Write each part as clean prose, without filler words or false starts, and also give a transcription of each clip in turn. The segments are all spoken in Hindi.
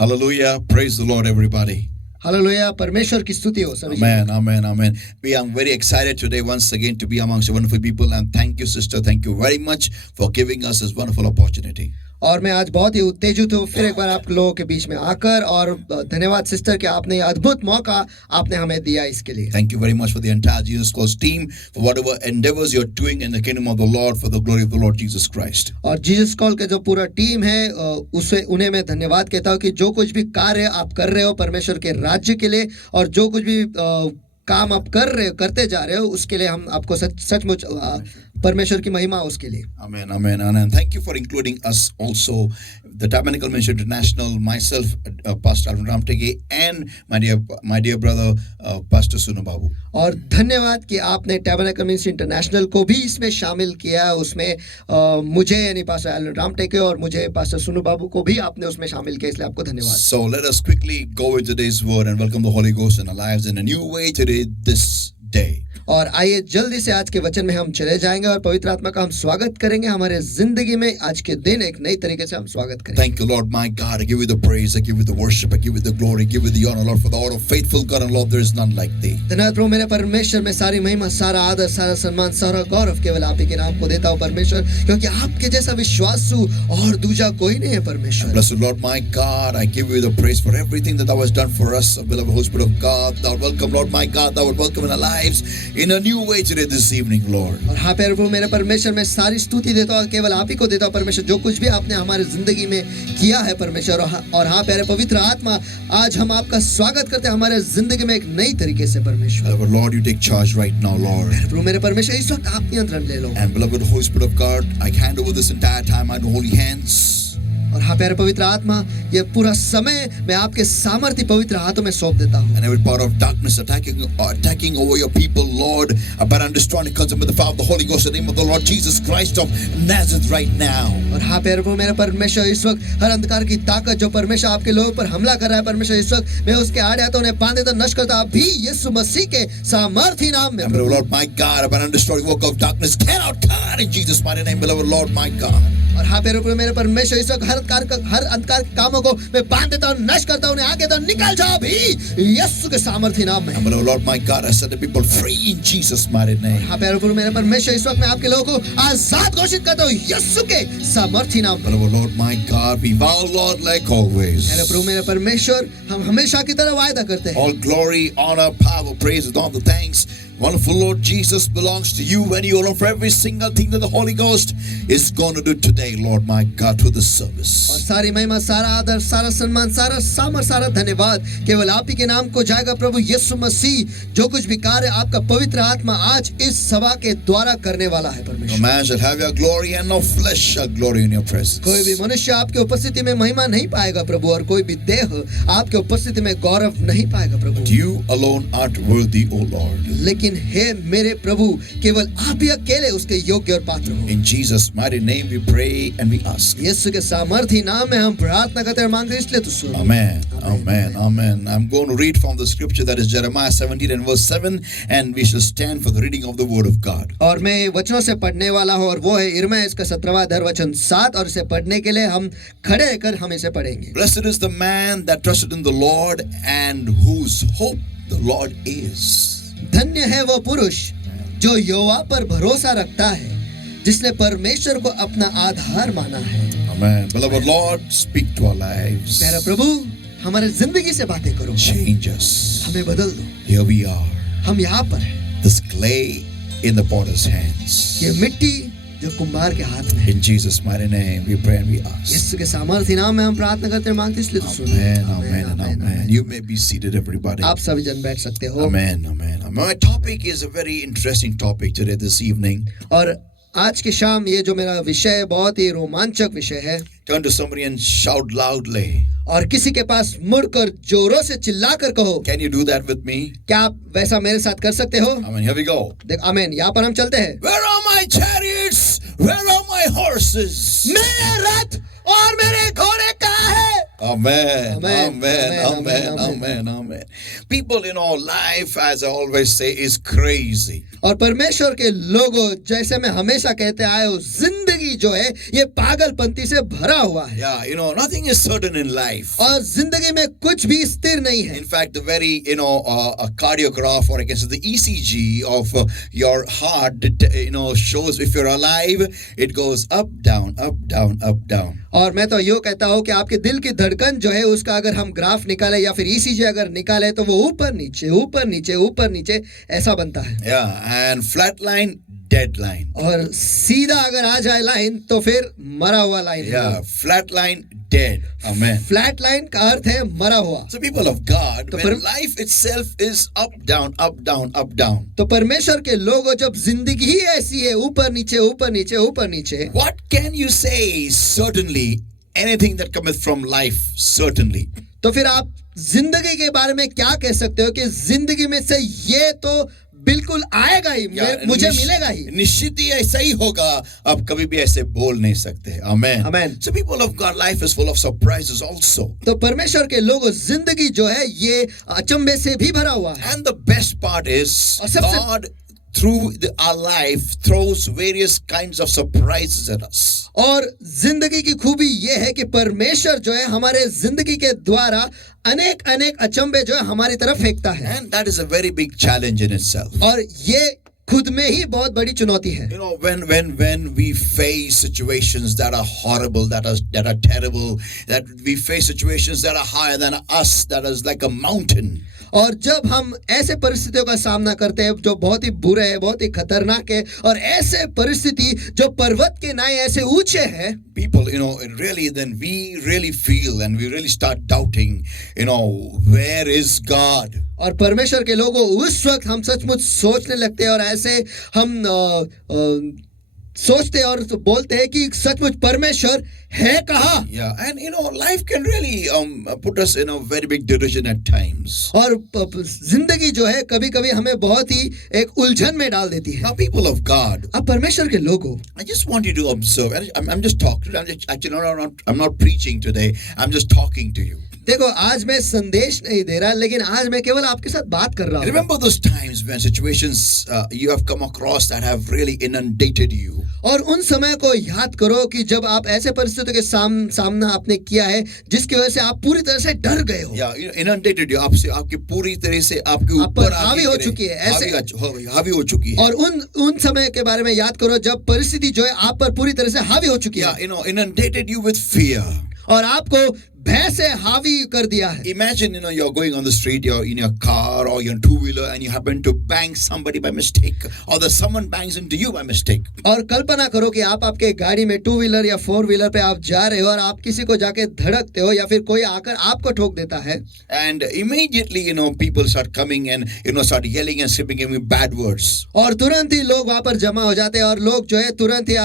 Hallelujah. Praise the Lord, everybody. Hallelujah परमेश्वर की स्तुति हो सभी Amen, amen, amen. We are very excited today once again to be amongst the wonderful people, and thank you, sister. Thank you very much for giving us this wonderful opportunity. और मैं आज बहुत ही उत्तेजित हूँ फिर एक बार आप लोगों के बीच में आकर और धन्यवाद सिस्टर कि आपने ये अद्भुत मौका आपने हमें दिया इसके लिए Thank you very much for the entire Jesus Calls team for whatever endeavors you're doing in the kingdom of the Lord for the glory of the Lord Jesus Christ. और जीसस कॉल के जो पूरा टीम है उसे उन्हें मैं धन्यवाद कहता हूँ कि जो कुछ भी कार्य आप कर रहे हो परमेश्वर के राज्य के लिए और जो कुछ भी काम आप करते जा रहे हो उसके लिए हम आपको सचमुच परमेश्वर की महिमा उसके लिए Amen, amen, and thank you for including us also, the Tabernacle Ministry International, myself, Pastor Alvin Ramtege, and my dear brother, Pastor Sunu Babu. और धन्यवाद कि आपने टैबरनेकल मिनिस्ट्री इंटरनेशनल को भी इसमें शामिल किया उसमें मुझे यानी पास्टर एलन रामटेके और मुझे पास्टर सुनु बाबू को भी आपने उसमें शामिल किया इसलिए आपको धन्यवाद So let us quickly go into today's word and welcome the Holy Ghost in our lives in a new way today, this day. और आइए जल्दी से आज के वचन में हम चले जाएंगे और पवित्र आत्मा का हम स्वागत करेंगे हमारे जिंदगी में आज के दिन एक नई तरीके से हम स्वागत करेंगे Thank you, Lord, my God. I give you the praise, I give you the worship, I give you the glory, I give you the honor, Lord, for the all of faithful God and Lord, there is none like thee. धन्यवाद प्रभु मेरे परमेश्वर में सारी महिमा सारा आदर सारा सम्मान सारा गौरव केवल आप ही के नाम को देता हूँ परमेश्वर क्योंकि आपके जैसा विश्वासु और दूजा कोई नहीं है परमेश्वर Blessed Lord, my God, I give you the praise for everything that thou hast done for us, beloved Holy Spirit of God. Thou welcome, Lord, my God, thou welcome in our lives in a new way today this evening, Lord. और हाँ प्रभु मेरे परमेश्वर में सारी स्तुति देता हूँ केवल आप ही को देता हूँ परमेश्वर जो कुछ भी आपने हमारे जिंदगी में किया है परमेश्वर और हाँ प्यारे पवित्र आत्मा आज हम आपका स्वागत करते हैं हमारे जिंदगी में एक नई तरीके से परमेश्वर Beloved Lord, you take charge right now, Lord. प्रभु मेरे परमेश्वर इस वक्त आप नियंत्रण ले लो And beloved Holy Spirit of God, I hand over this entire time unto holy hands. और हाँ प्यारे पवित्र आत्मा ये पूरा समय मैं आपके सामर्थ्य पवित्र हाथों में सौंप देता हूँ And every power of darkness attacking over your people, Lord, but I'm destroying it comes with the power of the Holy Ghost in the name of the Lord Jesus Christ of Nazareth right now. और हाँ प्यारे प्रभु मेरा परमेश्वर इस वक्त हर अंधकार की ताकत जो परमेश्वर आपके लोगों पर हमला कर रहा है परमेश्वर इस वक्त मैं उसके आड़े आता हूँ उन्हें बांधे तो नष्ट करता अभी यीशु मसीह के सामर्थी नाम में And Lord, my God, but I'm destroying the work of darkness. Cannot God in Jesus' mighty name, beloved Lord, my God. और हाँ प्रभु मेरे परमेश्वर इस वक्त हर अंधकार के कामों को मैं बांध देता हूँ नष्ट करता हूँ उन्हें आगे तो निकल जाओ भी यीशु के सामर्थी नाम में And beloved Lord, my God, I set the people free in Jesus' mighty name. हाँ प्रभु मेरे परमेश्वर इस वक्त मैं आपके लोगों को आजाद घोषित करता हूँ यीशु के सामर्थी नाम में Beloved Lord, my God, we vow, Lord, like always. मेरे प्रभु मेरे परमेश्वर हम हमेशा की तरह वायदा करते हैं All glory, honor, power, praise, and all the thanks, wonderful Lord Jesus, belongs to you and you alone for every single thing that the Holy Ghost is going to do today, Lord, my God, through this service. और सारी महिमा सारा आदर सारा सम्मान सारा सामर्थ सारा धन्यवाद केवल आप ही के नाम को जाएगा प्रभु यीशु मसीह जो कुछ भी कार्य आपका पवित्र आत्मा आज इस सभा के द्वारा करने वाला है No परमेश्वर man shall have your glory and no flesh shall glory in your presence. कोई भी मनुष्य आपके उपस्थिति में महिमा नहीं पाएगा प्रभु और कोई भी देह आपके उपस्थिति में गौरव नहीं पाएगा प्रभु But you alone art worthy, O Lord. लेकिन हे मेरे प्रभु केवल आप ही अकेले उसके योग्य और पात्र हो In Jesus' mighty name we pray and we ask. यीशु के सामर्थी नाम में हम प्रार्थना करते हैं और मांगते हैं इसलिए तो सुनो Amen. Amen. Amen. I'm going to read from the scripture that is Jeremiah 17 and verse 7, and we shall stand for the reading of the word of God. और मैं वचनों से पढ़ने वाला हूँ और वो है यिर्मयाह इसका 17वां अध्याय वचन 7 और इसे पढ़ने के लिए हम खड़े रहकर हम इसे पढ़ेंगे Blessed is the man that trusted in the Lord and whose hope the Lord is. धन्य है वो पुरुष जो यहोवा पर भरोसा रखता है जिसने परमेश्वर को अपना आधार माना है Amen. Beloved Lord, speak to our lives. प्यारा प्रभु हमारे जिंदगी से बातें करो Change us. हमें बदल दो Here we are. हम यहाँ पर हैं This clay in the potter's hands. ये मिट्टी जो कुंभार के हाथ में है In Jesus' mighty name we pray and we ask. यीशु के सामर्थी नाम में हम प्रार्थना करते हैं मांगते हैं इसलिए तो सुनो Amen, amen, and amen. You may be seated, everybody. आप सभी जन बैठ सकते हो Amen, amen. My topic is a very interesting topic today, this evening. और आज की शाम ये जो मेरा विषय है बहुत ही रोमांचक विषय है Turn to somebody and shout loudly. और किसी के पास मुड़कर जोरों से चिल्लाकर कहो Can you do that with me? क्या आप वैसा मेरे साथ कर सकते हो Amen. Here we go. देख आमीन यहाँ पर हम चलते हैं Where are my chariots? Where are my horses? मेरे रथ और मेरे घोड़े कहाँ है Amen. Amen. Amen. Amen. Amen. Amen. Amen. People in our life, as I always say, is crazy. और परमेश्वर के लोगों, जैसे मैं हमेशा कहते आए हूँ, जिंदगी जो है ये पागलपंती से भरा हुआ है। Yeah, nothing is certain in life. और जिंदगी में कुछ भी स्थिर नहीं है। In fact, the very, a cardiograph, or I can say the ECG of your heart, shows if you're alive, it goes up, down, up, down, up, down. और मैं तो यूँ कहता हूँ कि आपके दिल की धड़कन जो है उसका अगर हम ग्राफ निकाले या फिर ईसीजी अगर निकाले तो वो ऊपर नीचे ऊपर नीचे ऊपर नीचे ऐसा बनता है। Yeah, and flat line, dead line. और सीधा अगर आ जाए लाइन तो फिर मरा हुआ लाइन है। Yeah, flat line, dead. Amen. Flat line का अर्थ है मरा हुआ। So people of God, तो when life itself is up, down, up, down, up, down. तो परमेश्वर के लोगों, जब जिंदगी ही ऐसी है ऊपर नीचे ऊपर नीचे ऊपर नीचे, What can you say? Certainly, anything that cometh from life, certainly. तो फिर आप जिंदगी के बारे में क्या कह सकते हो कि जिंदगी में से ये तो बिल्कुल आएगा ही, मुझे मिलेगा ही, निश्चित ही ऐसा ही होगा। अब कभी भी ऐसे बोल नहीं सकते। Amen. Amen. So people of God, life is full of surprises also. तो परमेश्वर के लोगों, जिंदगी जो है ये अचंभे से भी भरा हुआ है। And the best part is और सबसे God through our life throws various kinds of surprises at us. और जिंदगी की खूबी ये है कि परमेश्वर जो है हमारे जिंदगी के द्वारा अनेक अनेक अचंभे जो है हमारी तरफ फेंकता है। And that is a very big challenge in itself. और ये खुद में ही बहुत बड़ी चुनौती है। When we face situations that are horrible, that are terrible, that we face situations that are higher than us, that is like a mountain. और जब हम ऐसे परिस्थितियों का सामना करते हैं जो बहुत ही बुरे हैं, बहुत ही खतरनाक है, और ऐसे परिस्थिति जो पर्वत के नाई ऐसे ऊंचे हैं, people, really, then we really feel and we really start doubting, where is God? और परमेश्वर के लोगों, उस वक्त हम सचमुच सोचने लगते हैं और ऐसे हम सोचते और बोलते हैं कि सचमुच परमेश्वर है कहाँ? Yeah, and life can really put us in a very big derision at times. और जिंदगी जो है कभी-कभी हमें बहुत ही एक उलझन में डाल देती है। Now, people of God, अब परमेश्वर के लोगों, I just want you to observe. And I'm just talking. I'm not preaching today. I'm just talking to you. देखो, आज मैं संदेश नहीं दे रहा, लेकिन आज मैं केवल आपके साथ बात कर रहा हूँ। Remember those times when situations you have come across that have really inundated you. और उन समय को याद करो कि जब आप ऐसे परिस्थितियों के सामना आपने किया है जिसकी वजह से आप पूरी तरह से डर गए हो। Yeah, inundated you. आपकी पूरी तरह से आपके ऊपर हावी हो चुकी है, ऐसे हावी हो चुकी है। और उन समय के बारे में याद करो जब परिस्थिति जो है आप पर पूरी तरह से हावी हो चुकी है। Yeah, inundated you with fear. और आपको भय से हावी कर दिया है। Imagine, you're going on the street, you're in your car or your two-wheeler and you happen to bang somebody by mistake, or the someone bangs into you by mistake. और कल्पना करो कि आप आपके गाड़ी में टू व्हीलर या फोर व्हीलर पे आप जा रहे हो और आप किसी को जाके धड़कते हो या फिर कोई आकर आपको ठोक देता है। And immediately, people start coming and start yelling and speaking with bad words. और तुरंत ही लोग वहां पर जमा हो जाते हैं और लोग जो है तुरंत ही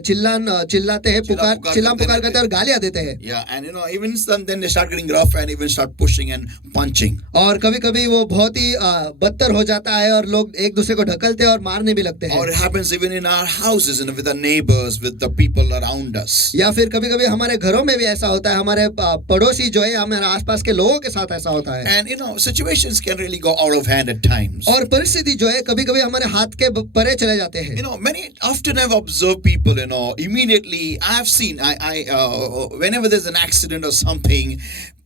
चिल्लाते हैं, पुकार करते हैं और गालियां देते हैं। Yeah, and even then they start getting rough and even start pushing and punching. और कभी-कभी वो बहुत ही बदतर हो जाता है और लोग एक दूसरे को ढकलते हैं और मारने भी लगते हैं। Or it happens even in our houses, with our neighbors, with the people around us. या फिर कभी-कभी हमारे घरों में भी ऐसा होता है, हमारे पड़ोसी जो है हमारे आसपास के लोगों के साथ ऐसा होता है। And situations can really go out of hand at times. और परिस्थिति जो है कभी-कभी हमारे हाथ के परे चले जाते हैं। Often I've observed people, immediately I've seen, whenever there's an accident or something,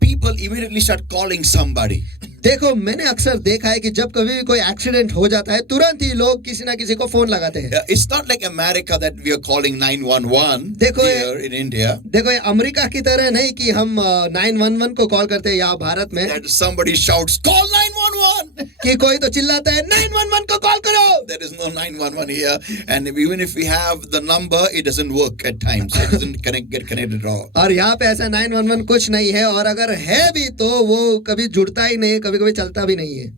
people immediately start calling somebody. देखो, मैंने अक्सर देखा है कि जब कभी भी कोई एक्सीडेंट हो जाता है तुरंत ही लोग किसी ना किसी को फोन लगाते हैं। It's not like America that we are calling 911 here in India. देखो, ये अमेरिका की तरह नहीं कि हम 911 को कॉल करते हैं यहाँ भारत में। That somebody shouts, call 911. कि कोई तो चिल्लाता है 911 को कॉल करो। There is no 911 here, and even if we have the number, it doesn't work at times. It doesn't get connected at all. और यहाँ पे ऐसा 911 कुछ नहीं है, और अगर है भी तो वो कभी जुड़ता ही नहीं, कभी-कभी चलता भी नहीं है।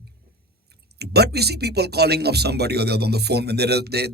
But we see people calling up somebody or the other on the phone when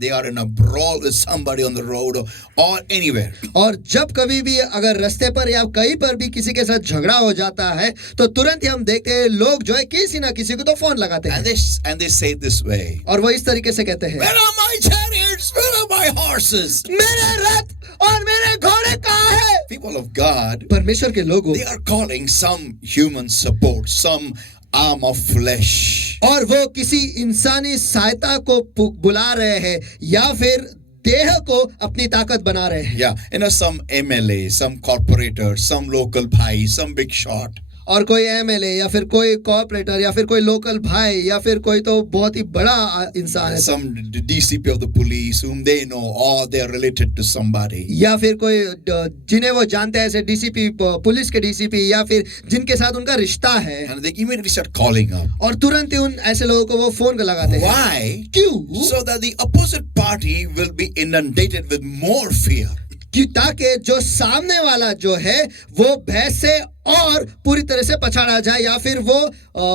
they are in a brawl with somebody on the road or anywhere. और जब कभी भी अगर रास्ते पर या कहीं पर भी किसी के साथ झगड़ा हो जाता है तो तुरंत ही हम देखते हैं लोग जो है किसी ना किसी को तो फोन लगाते हैं। And they say this way. और वो इस तरीके से कहते हैं, Where are my chariots? Where are my horses? मेरे रथ और मेरे घोड़े कहाँ हैं? People of God, परमेश्वर के लोगों, they are calling some human support, some arm of flesh. और वो किसी इंसानी सहायता को बुला रहे हैं या फिर देह को अपनी ताकत बना रहे हैं. Yeah, some MLA, some corporator, some local bhai, some big shot. और कोई एमएलए या फिर कोई कॉर्पोरेटर या फिर कोई लोकल भाई या फिर कोई तो बहुत ही बड़ा इंसान है. Some DCP of the police whom they know or they are related to somebody. या फिर कोई जिन्हें वो जानते हैं, ऐसे डीसीपी, पुलिस के डीसीपी या फिर जिनके साथ उनका रिश्ता है. And they immediately start calling up. और तुरंत ही उन ऐसे लोगों को वो फोन लगाते हैं. Why? क्यों? So that the opposite party will be inundated with more fear. कि ताकि जो सामने वाला जो है वो भय से और पूरी तरह से पछाड़ा जाए या फिर वो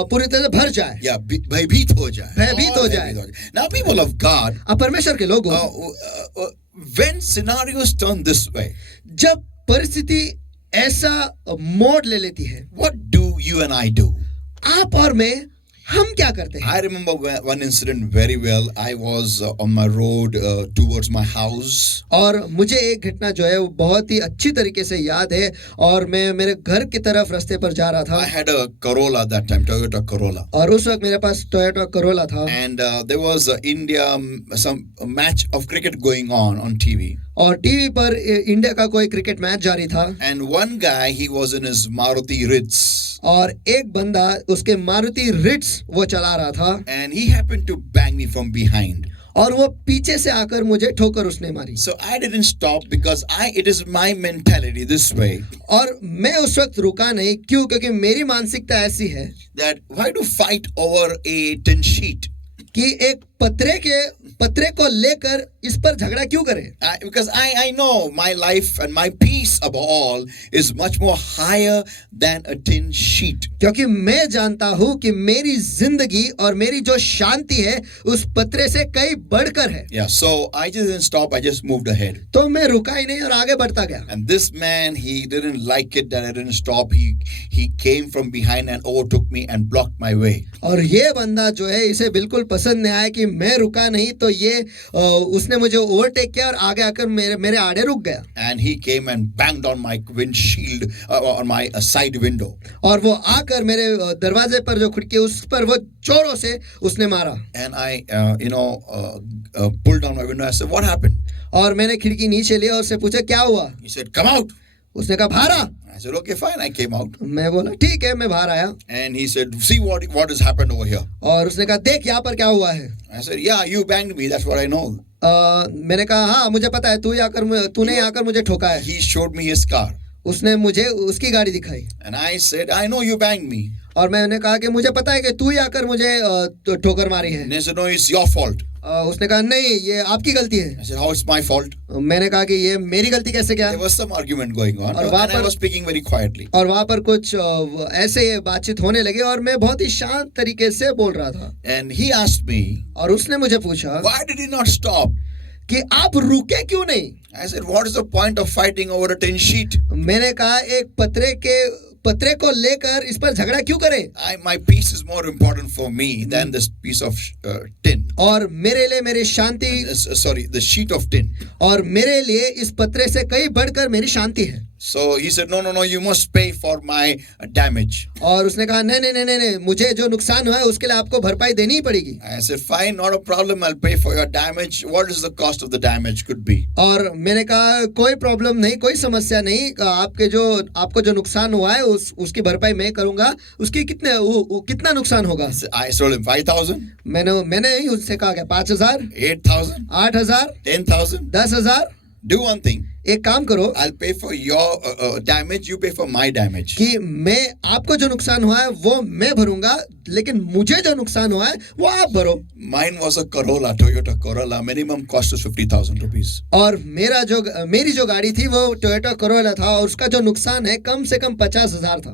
पूरी तरह से भर जाए. या भयभीत हो जाए. भयभीत हो जाए. Now people of God, अब परमेश्वर के लोगों, when scenarios turn this way, जब परिस्थिति ऐसा मोड़ ले लेती है, what do you and I do? आप और मैं, हम क्या करते हैं? I remember one incident very well. I was on my road towards my house. और मुझे एक घटना जो है वो बहुत ही अच्छी तरीके से याद है और मैं मेरे घर की तरफ रास्ते पर जा रहा था. I had a Corolla that time, Toyota Corolla. और उस वक्त मेरे पास टोयोटा करोला था. And there was India some match of cricket going on TV. और टीवी पर इंडिया का कोई क्रिकेट मैच जारी था. And one guy, he was in his Maruti Ritz. और एक बंदा उसके मारुति रिट्स वो चला रहा था. And he happened to bang me from behind. और वो पीछे से आकर मुझे ठोकर उसने मारी. So I didn't stop because it is my mentality this way. और मैं उस वक्त रुका नहीं. क्यों? क्योंकि मेरी मानसिकता ऐसी है That why to fight over a tin sheet? कि एक पत्रे को लेकर इस पर झगड़ा क्यों करें? Because I know my life and my peace above all is much more higher than a tin sheet. क्योंकि मैं जानता हूँ कि मेरी जिंदगी और मेरी जो शांति है उस पत्रे से कई बढ़कर है. Yeah, so I just didn't stop. I just moved ahead. तो मैं रुका ही नहीं और आगे बढ़ता गया. And this man, he didn't like it that I didn't stop. He came from behind and overtook me and blocked my way. और ये बंदा जो है इसे बिल्कुल पसंद नहीं आया कि मैं रुका नहीं, तो ये उसने मुझे ओवरटेक किया और आगे आकर मेरे आड़े रुक गया. And he came and banged on my windshield on my side window. और वो आकर मेरे दरवाजे पर जो खिड़की उस पर वो जोरों से उसने मारा. And I pulled down my window. I said, what happened? और मैंने खिड़की नीचे लिया और उससे पूछा क्या हुआ. He said, come out. उसने कहा बाहर आ. I said, okay, fine. I came out. मैं बोला ठीक है, मैं बाहर आया. And he said, see what has happened over here. और उसने कहा देख यहाँ पर क्या हुआ है. I said, yeah, you banged me. That's what I know. मैंने कहा हाँ मुझे पता है, तूने आकर मुझे ठोका है. He showed me his car. उसने मुझे उसकी गाड़ी दिखाई. And I said, I know you banged me. और मैंने कहा कि मुझे पता है कि तू ही आकर मुझे ठोकर मारी है. And he said, no, it's your fault. उसने कहा नहीं, ये आपकी गलती है. I said, how it's my fault? मैंने कहा कि ये मेरी गलती कैसे क्या? There was some argument going on, और and I was speaking very quietly. और वहाँ पर कुछ ऐसे बातचीत होने लगे और मैं बहुत ही शांत तरीके से बोल रहा था. And he asked me, और उसने मुझे पूछा why did he not stop? कि आप रुके क्यों नहीं? I said, what is the point of fighting over a tin sheet? मैंने कहा एक पत्रे को लेकर इस पर झगड़ा क्यों करें? My peace is more important for me than this piece of tin. और मेरे लिए मेरी शांति, the sheet of tin. और मेरे लिए इस पत्रे से कई बढ़कर मेरी शांति है. So he said, no, you must pay for my damage. और उसने कहा नहीं, मुझे जो नुकसान हुआ है उसके लिए आपको भरपाई देनी ही पड़ेगी. I said, fine, not a problem, I'll pay for your damage. What is the cost of the damage could be? और मैंने कहा कोई प्रॉब्लम नहीं, कोई समस्या नहीं, आपको जो नुकसान हुआ है उसकी भरपाई मैं करूंगा. उसकी कितना नुकसान होगा? I told him 5,000. मैंने ही उससे कहा क्या 5,000, 8,000, 8,000, 10,000. 10,000. Do one thing. एक काम करो, I'll pay for your damage, you pay for my damage. कि मैं आपको जो नुकसान हुआ है वो मैं भरूंगा, लेकिन मुझे जो नुकसान हुआ है वो आप भरो. Mine was a Corolla, Toyota Corolla. Minimum cost was 50,000 rupees. और मेरी जो गाड़ी थी वो टोयोटा करोला था और उसका जो नुकसान है कम से कम 50,000 था.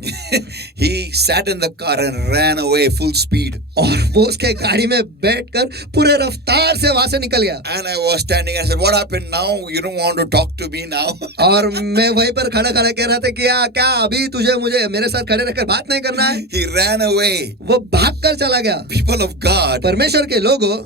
He sat in the car and ran away full speed. और वो उसके गाड़ी में बैठकर पूरे रफ्तार से वहां से निकल गया. And I was standing and I said, what happened now? You don't want to talk to me me now. और मैं वहीं पर खड़ा खड़ा कह रहा था कि क्या अभी तुझे मुझे मेरे साथ खड़े रहकर बात नहीं करना है? He ran away. वो भाग कर चला गया. People of God, परमेश्वर के लोगों,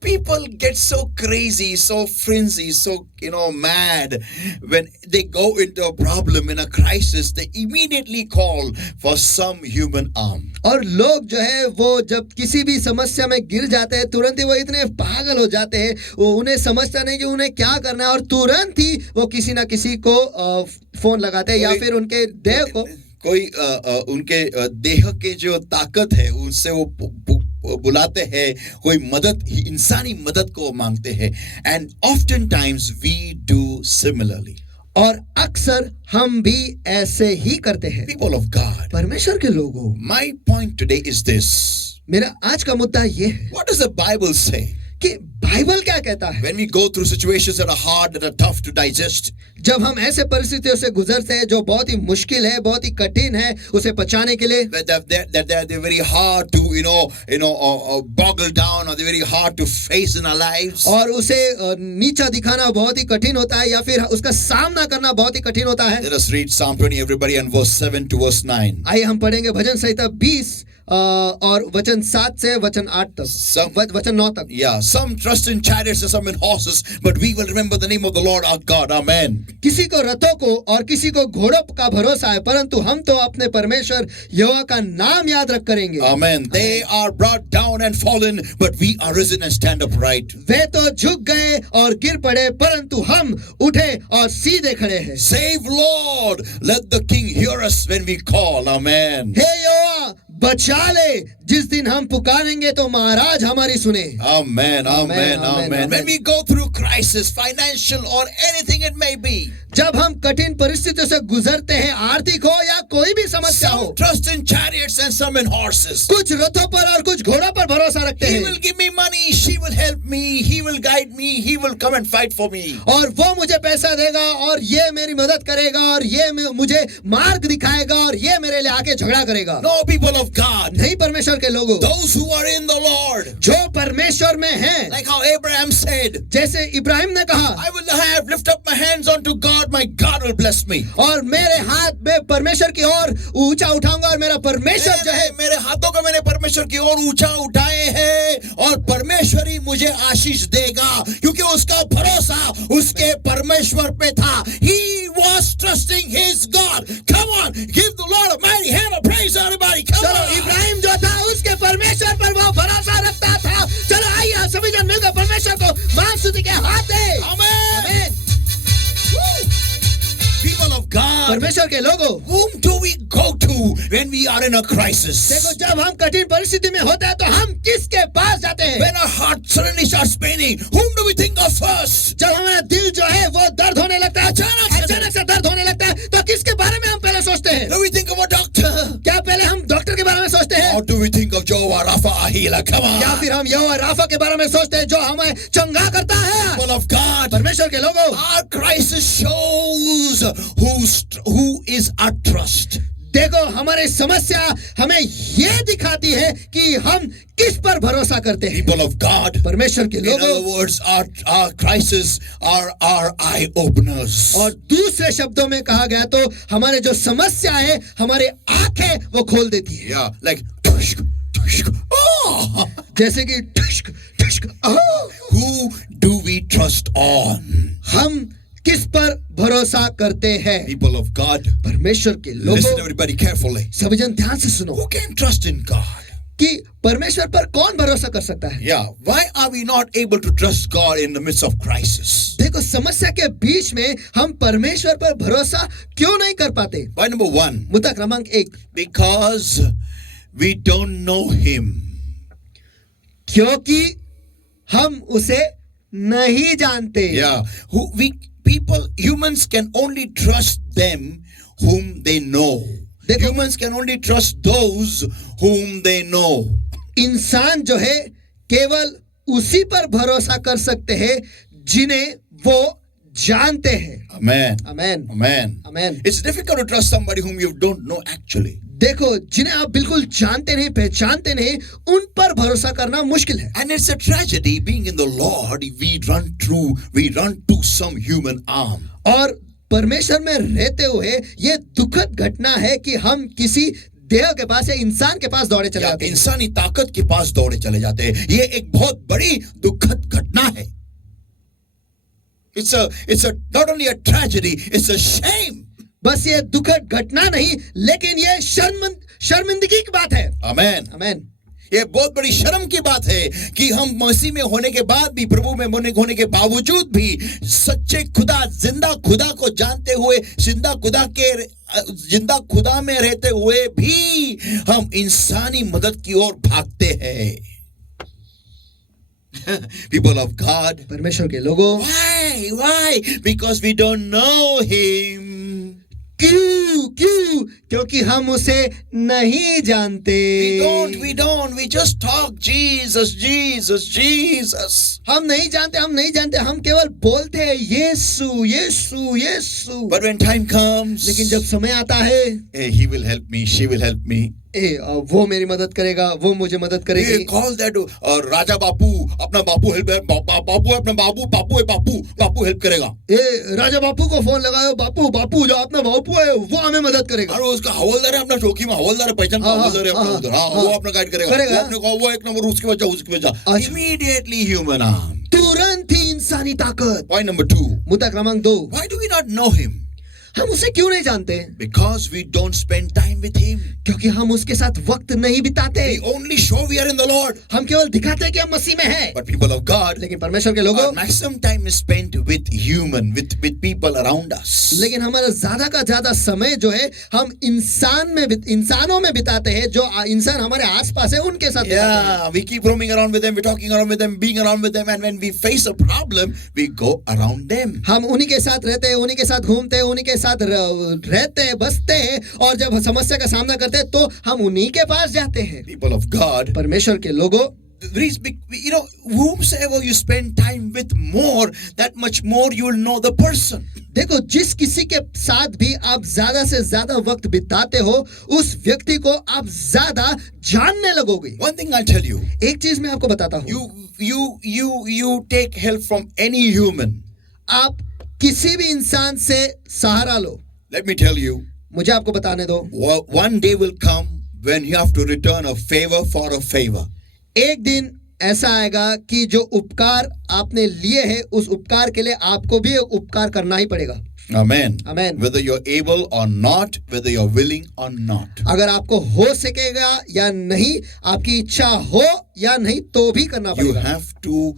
people get so crazy, so frenzy, so, mad when they go into a problem, in a crisis, they immediately call for some human arm. और लोग जो है वो जब किसी भी समस्या में गिर जाते हैं तुरंत ही वो इतने पागल हो जाते हैं, वो उन्हें समझता नहीं कि उन्हें क्या करना है और तुरंत ही वो किसी ना किसी को फोन लगाते हैं या फिर उनके देह को कोई उनके देह के जो ताकत है उससे वो बुलाते हैं, कोई मदद, इंसानी मदद को मांगते हैं. And oftentimes we do similarly. और अक्सर हम भी ऐसे ही करते हैं. People of God, परमेश्वर के लोगों, my point today is this. मेरा आज का मुद्दा ये है What does the Bible say? कि बाइबल क्या कहता है? When we go through situations that are hard, that are tough to digest, जब हम ऐसे परिस्थितियों से गुजरते हैं जो बहुत ही मुश्किल है, बहुत ही कठिन है उसे पचाने के लिए, they're very hard to boggle down, or they're very hard to face in our lives. और उसे नीचा दिखाना बहुत ही कठिन होता है या फिर उसका सामना करना बहुत ही कठिन होता है. Let us read Psalm 20, everybody, and verse 7 to verse 9. आइए हम पढ़ेंगे भजन संहिता 20 और वचन 7 से वचन 8 तक, वचन 9 तक. Yeah, some trust in chariots and some in horses, but we will remember the name of the Lord our God. Amen. किसी को रथों को और किसी को घोड़ों का भरोसा है, परंतु हम तो अपने परमेश्वर यहोवा का नाम याद रख करेंगे. Amen. They are brought down and fallen, but we are risen and stand upright. वे तो झुक गए और गिर पड़े, परंतु हम उठे और सीधे खड़े हैं. Save Lord, let the King hear us when we call. Amen. हे यहोवा बचा ले, जिस दिन हम पुकारेंगे तो महाराज हमारी सुने. Amen, amen, amen. When we go through crisis, financial or anything it may be, जब हम कठिन परिस्थितियों से गुजरते हैं, आर्थिक हो या कोई भी समस्या हो, some trust in chariots and some in horses. कुछ रथों पर और कुछ घोड़ों पर भरोसा रखते He हैं. will give me money, she will help me, he will guide me, he will come and fight for me. और वो मुझे पैसा देगा और ये मेरी मदद करेगा और ये मुझे मार्ग दिखाएगा और ये मेरे लिए आके झगड़ा करेगा. No, people of God, नहीं परमेश्वर के लोगों, those who are in the Lord, जो परमेश्वर में हैं, like how Abraham said, जैसे इब्राहिम ने कहा, I will have lift up my hands unto God, my God will bless me. और मेरे हाथ में परमेश्वर की ओर ऊंचा उठाऊंगा और मेरा परमेश्वर जो है, मेरे हाथों को मैंने परमेश्वर की ओर ऊंचा उठाए हैं और परमेश्वर ही मुझे आशीष देगा, क्योंकि उसका भरोसा उसके परमेश्वर पे था. He was trusting his God. Come on, give the Lord a mighty hand of praise, everybody. Come चलो on. इब्राहिम जो था उसके परमेश्वर पर वो भरोसा रखता था. चलो आइए हम सभी जन मिलकर परमेश्वर को मान स्तुति के हाथ दें. Amen. Woo. People of God, परमेश्वर के लोगों, whom do we go to when we are in a crisis? देखो जब हम कठिन परिस्थिति में होते हैं तो हम किसके पास जाते हैं? When our heart suddenly starts paining, whom do we think of first? जब हमारा दिल जो है वो दर्द होने लगता है, अचानक से दर्द होने लगता है, तो किसके बारे में हम पहले सोचते हैं? Do we think of a doctor? क्या पहले हम डॉक्टर के बारे में सोचते हैं? Or do we think of Jehovah Rapha, our healer? Come on. या फिर हम यहोवा राफा के बारे में सोचते हैं जो हमें चंगा करता है? People of God, परमेश्वर के लोगों, our crisis shows who is our trust. देखो हमारी समस्या हमें ये दिखाती है कि हम किस पर भरोसा करते हैं. People of God, परमेश्वर के in लोगों, other words, our crisis are our eye openers. और दूसरे शब्दों में कहा गया तो हमारे जो समस्या है हमारे आंखें वो खोल देती है. Yeah, like tushk, tushk, oh. जैसे कि ठुशक ठुशक. Who do we trust on? हम किस पर भरोसा करते हैं? People of God, परमेश्वर के listen लोगों, everybody carefully. सभी जन ध्यान से सुनो Who can trust in God? कि परमेश्वर पर कौन भरोसा कर सकता है. Yeah, why are we not able to trust God in the midst of crisis? देखो समस्या के बीच में हम परमेश्वर पर भरोसा क्यों नहीं कर पाते. Why? Number one, मुद्दा क्रमांक 1, because we don't know him. क्योंकि हम उसे नहीं जानते. Yeah, humans can only trust them whom they know. Humans can only trust those whom they know. इंसान जो है केवल उसी पर भरोसा कर सकते हैं जिन्हें वो जानते हैं. Amen. Amen. Amen. Amen. It's difficult to trust somebody whom you don't know actually. देखो, जिन्हें आप बिल्कुल जानते नहीं, पहचानते नहीं, उन पर भरोसा करना मुश्किल है। And it's a tragedy being in the Lord. We run to some human arm. और परमेश्वर में रहते हुए ये दुखद घटना है कि हम किसी देह के पास या इंसान के पास दौड़े चले या जाते हैं, इंसानी ताकत के पास दौड़े चले जाते हैं। ये एक बहुत बड़ी दुखद घटना है। It's a not only a tragedy, it's a shame. बस ये दुखद घटना नहीं, लेकिन ये शर्मिंदगी की बात है। आमेन। आमेन। ये बहुत बड़ी शर्म की बात है कि हम मसीह में होने के बाद भी, प्रभु में होने के बावजूद भी, सच्चे खुदा, जिंदा खुदा को जानते हुए, जिंदा खुदा में रहते हुए भी हम इंसानी मदद की ओर भागते हैं। People of God, परमेश्वर के लोगों, why? Because we don't know him. क्यों? क्योंकि हम उसे नहीं जानते। We just talk Jesus. हम नहीं जानते, हम केवल बोलते हैं यीशु। But when time comes, लेकिन जब समय आता है, hey, he will help me, she will help me. वो मेरी मदद करेगा, वो मुझे मदद करेगी। Call that राजा बापू, अपना बापू हेल्प है, बापू है अपना बापू हेल्प करेगा। राजा बापू को फोन लगाओ, बापू जो अपना बापू है वो हमें मदद करेगा। और उसका हवलदार है, अपना चौकी में हवलदार है, पहचान का हवलदार है अपना उधर, वो अपना गाइड करेगा। वो एक नंबर उसकी वजह immediately human arm, तुरंत ही इंसानी ताकत। Point number 2, मुद्दा क्रमांक 2, why do we not know him? हम उसे क्यों नहीं जानते? Because we don't spend time with him. क्योंकि हम उसके साथ वक्त नहीं बिताते। We only show we are in the Lord. हम केवल दिखाते हैं कि हम मसीह में हैं। But people of God, लेकिन परमेश्वर के लोगों, our maximum time is spent with people around us. लेकिन हमारा ज्यादा का ज्यादा समय जो है हम इंसानों में बिताते हैं, जो इंसान हमारे आसपास है उनके साथ बिताते हैं। We keep roaming around with them, we're talking around with them, being around with them, and when we face a problem, we go around them. हम उन्हीं के साथ रहते हैं, उन्हीं के साथ घूमते हैं, उन्हीं के साथ रहते हैं, बसते हैं, और जब समस्या का सामना करते हैं तो हम उन्हीं के पास जाते हैं। People of God, परमेश्वर के लोगों, whomsoever you spend time with more, that much more you will know the person. देखो, जिस किसी के साथ भी आप ज्यादा से ज्यादा वक्त बिताते हो, उस व्यक्ति को आप ज्यादा जानने लगोगे। One thing I'll tell you, एक चीज मैं आपको बताता हूँ, you take help from any human. आप किसी भी इंसान से सहारा लो। Let me tell you, मुझे आपको बताने दो, one day will come when you have to return a favor for a favor. एक दिन ऐसा आएगा कि जो उपकार आपने लिए हैं, उस उपकार के लिए आपको भी उपकार करना ही पड़ेगा। Amen. Amen. Whether you're able or not, whether you're willing or not. अगर आपको हो सकेगा या नहीं, आपकी इच्छा हो या नहीं, तो भी करना You पड़ेगा। have to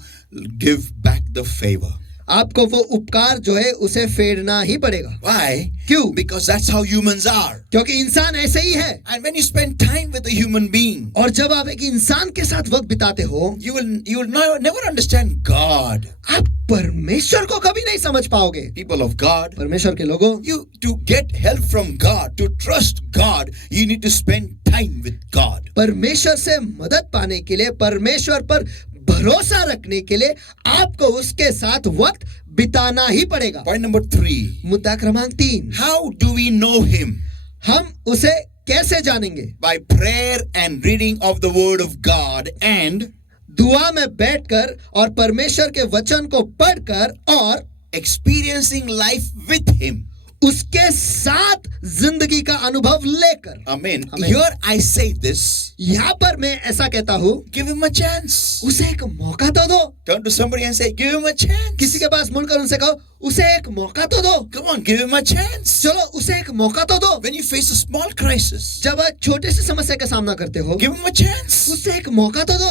give back the favor. आपको वो उपकार जो है उसे फेरना ही पड़ेगा। Why? क्यों? Because that's how humans are. क्योंकि इंसान ऐसे ही है। And when you spend time with a human being, और जब आप एक इंसान के साथ वक्त बिताते हो, you will never understand God. आप परमेश्वर को कभी नहीं समझ पाओगे। People of God, परमेश्वर के लोगों, to get help from God, to trust God, you need to spend time with God. परमेश्वर से मदद पाने के लिए, परमेश्वर पर भरोसा रखने के लिए आपको उसके साथ वक्त बिताना ही पड़ेगा। Point number 3. मुद्दा क्रमांक 3, How do we know him? हम उसे कैसे जानेंगे? By prayer and reading of the word of God and दुआ में बैठकर और परमेश्वर के वचन को पढ़कर और experiencing life with him. उसके साथ जिंदगी का अनुभव लेकर। Amen. Amen. Here I say this. यहाँ पर मैं ऐसा कहता हूँ, Give him a chance. उसे एक मौका तो दो। Turn to somebody and say, give him a chance. किसी के पास मुड़कर उनसे कहो, उसे एक मौका तो दो। Come on, give him a chance. चलो, उसे एक मौका तो दो। When you face a small crisis, जब आप छोटे से समस्या का सामना करते हो, give him a chance. उसे एक मौका तो दो।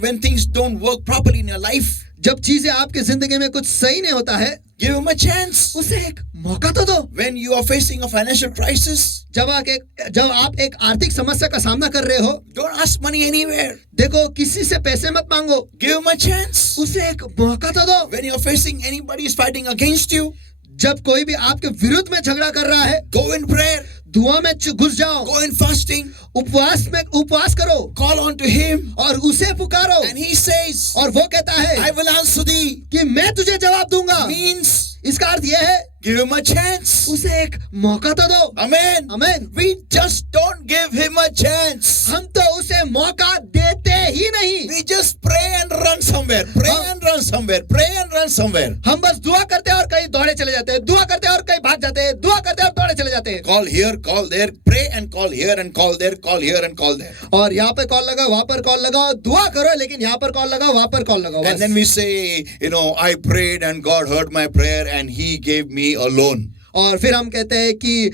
When things don't work properly in your life, जब चीजें आपके जिंदगी में कुछ सही नहीं होता है, give him a chance. उसे एक मौका तो दो। When you are facing a financial crisis, जब आप एक आर्थिक समस्या का सामना कर रहे हो, don't ask money anywhere. देखो, किसी से पैसे मत मांगो, Give him a chance. उसे एक मौका तो दो। When you're facing anybody is fighting against you, जब कोई भी आपके विरुद्ध में झगड़ा कर रहा है, go in prayer, दुआ में घुस जाओ, go in fasting, उपवास करो, call on to him, और उसे पुकारो, and he says, और वो कहता है I will answer thee. कि मैं तुझे जवाब दूंगा। Means इसका अर्थ यह है Give him a chance. उसे एक मौका तो दो. Amen. Amen. We just don't give him a chance. हम तो उसे मौका देते ही नहीं. We just pray and run somewhere. Pray and run somewhere. Pray and run somewhere. हम बस दुआ करते हैं और कहीं दौड़े चले जाते हैं. दुआ करते हैं और कहीं भाग जाते हैं. दुआ करते हैं और दौड़े चले जाते हैं. Call here, call there. Pray and call here and call there. Call here and call there. और यहाँ पे कॉल लगाओ, वहां पर कॉल लगाओ. दुआ करो लेकिन यहाँ पर कॉल लगाओ, वहां पर कॉल लगाओ. And then we say, I prayed and God heard my prayer and he gave me a loan. और फिर हम कहते हैं कि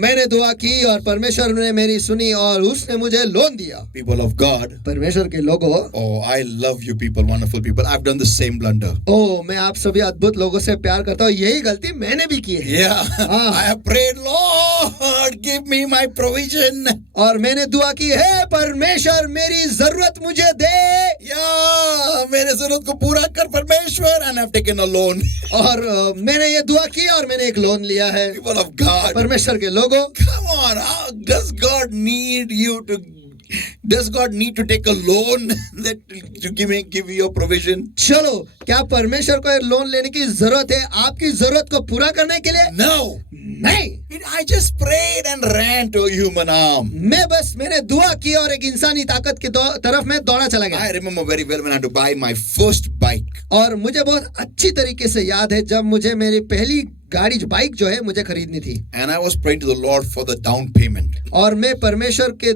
मैंने दुआ की और परमेश्वर ने मेरी सुनी और उसने मुझे लोन दिया. People of God. परमेश्वर के लोगों. Oh, I love you people, wonderful people. I've done the same blunder. मैं आप सभी अद्भुत लोगों से प्यार करता हूँ. यही गलती मैंने भी की है. Yeah. I have prayed, Lord, give me my provision. और मैंने दुआ की है परमेश्वर मेरी जरूरत मुझे दे. Yeah, मेरे जरूरत को पूरा कर परमेश्वर. And I've taken a loan. और मैंने ये दुआ की और मैंने एक लोन लिया है. People of God. परमेश्वर के लोगों. Come on, how does God need you to? Does God need to take a loan that to give you a provision? चलो, क्या परमेश्वर को लोन लेने की जरूरत है आपकी जरूरत को पूरा करने के लिए? No. नहीं. I just prayed and ran to a human arm. मैंने दुआ की और एक इंसानी ताकत की तरफ मैं दौड़ा चला गया. I remember very well when I had to buy my first bike. और मुझे बहुत अच्छी तरीके से याद है जब मुझे मेरी पहली बाइक जो है मुझे खरीदनी थी. And I was praying to the Lord for the down payment. और मैं परमेश्वर के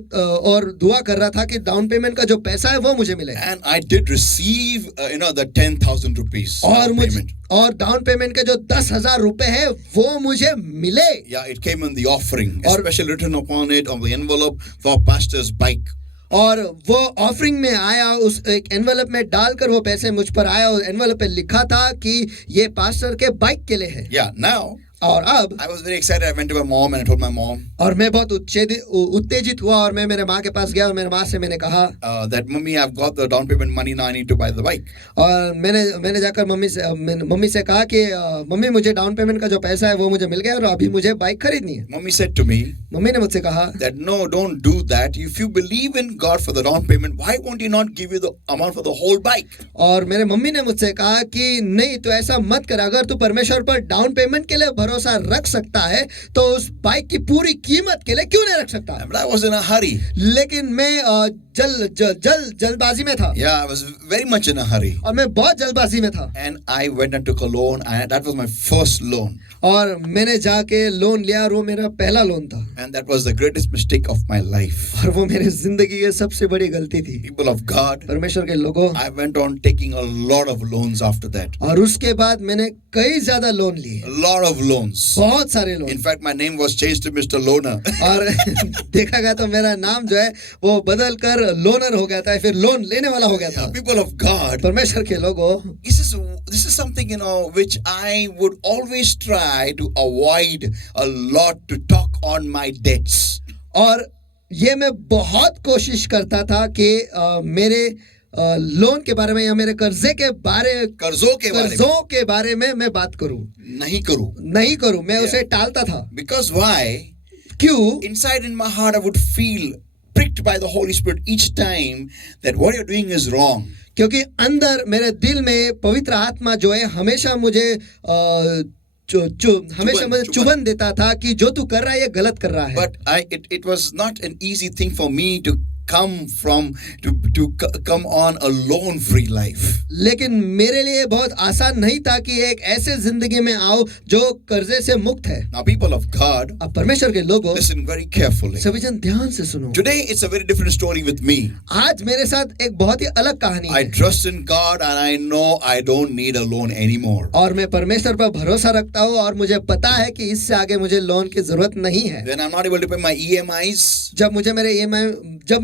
और दुआ कर रहा था कि डाउन पेमेंट का जो पैसा है वो मुझे मिले. And I did receive the 10,000 rupees. और डाउन पेमेंट के जो 10,000 रुपए है वो मुझे मिले. Yeah, it came in the offering, especially written upon it on the envelope for pastor's bike. और वो ऑफरिंग में आया, उस एक एनवेलप में डालकर वो पैसे मुझ पर आया. और एनवेलप पे लिखा था कि ये पास्टर के बाइक के लिए है. Yeah, now और अब I was very excited. I went to my mom and I told my mom. और मैं बहुत उत्तेजित हुआ और मैं मेरे माँ के पास गया और मेरे माँ से मैंने कहा that mummy, I've got the down payment money now. I need to buy the bike. और मैंने जाकर मम्मी से कहा कि मम्मी मुझे डाउन पेमेंट का जो पैसा है वो मुझे मिल गया और अभी मुझे बाइक खरीदनी है. Mummy said to me. Mummy ने मुझसे कहा that no, don't do that. If you believe in God for the down payment, why won't He not give you the amount for the whole bike? और मेरे मम्मी ने मुझसे कहा कि नहीं तो ऐसा मत कर. अगर तू परमेश्वर पर डाउन पेमेंट के लिए भरोसा रख सकता है तो उस बाइक की पूरी कीमत के लिए क्यों नहीं रख सकता? But I was in a hurry. लेकिन मैं जल्दबाजी में था. Yeah, I was very much in a hurry. और मैं बहुत जल्दबाजी में था. And I went and took a loan, and that was my first loan. और मैंने जाके लोन लिया और वो मेरा पहला लोन था. And that was the greatest mistake of my life. और वो मेरी जिंदगी की सबसे बड़ी गलती थी. People of God. परमेश्वर के लोगों. I went on taking a lot of loans after that. और उसके बाद मैंने कई ज्यादा लोन लिए. A lot of loans. बहुत सारे loan. In fact, my name was changed to Mr. Loaner. और देखा गया तो मेरा नाम जो है वो बदल कर लोनर हो गया था, फिर लोन लेने वाला हो गया था. People of God. परमेश्वर के लोगों. This is something which I would always try to avoid a lot, to talk on my debts. और ये मैं बहुत कोशिश करता था कि मेरे लोन के बारे में या मेरे कर्जों के बारे में मैं बात करूं. नहीं करूं. मैं उसे टालता था. Because why? क्यों? Inside in my heart I would feel pricked by the Holy Spirit each time that what you're doing is wrong. क्योंकि अंदर मेरे दिल में पवित्र आत्मा जो है हमेशा मुझे चुभन देता था कि जो तू कर रहा है ये गलत कर रहा है. But it was not an easy thing for me to come on a loan free life. लेकिन मेरे लिए बहुत आसान नहीं था कि एक ऐसे जिंदगी में आओ जो कर्जे से मुक्त है. Now people of God, अब परमेश्वर के लोगों, listen very carefully. सभी जन ध्यान से सुनो. Today it's a very different story with me. आज मेरे साथ एक बहुत ही अलग कहानी है. I trust in God and I know I don't need a loan anymore. और मैं परमेश्वर पर भरोसा रखता हूँ और मुझे पता है कि इससे आगे मुझे लोन की जरूरत नहीं है. When I'm not able to pay my EMIs, जब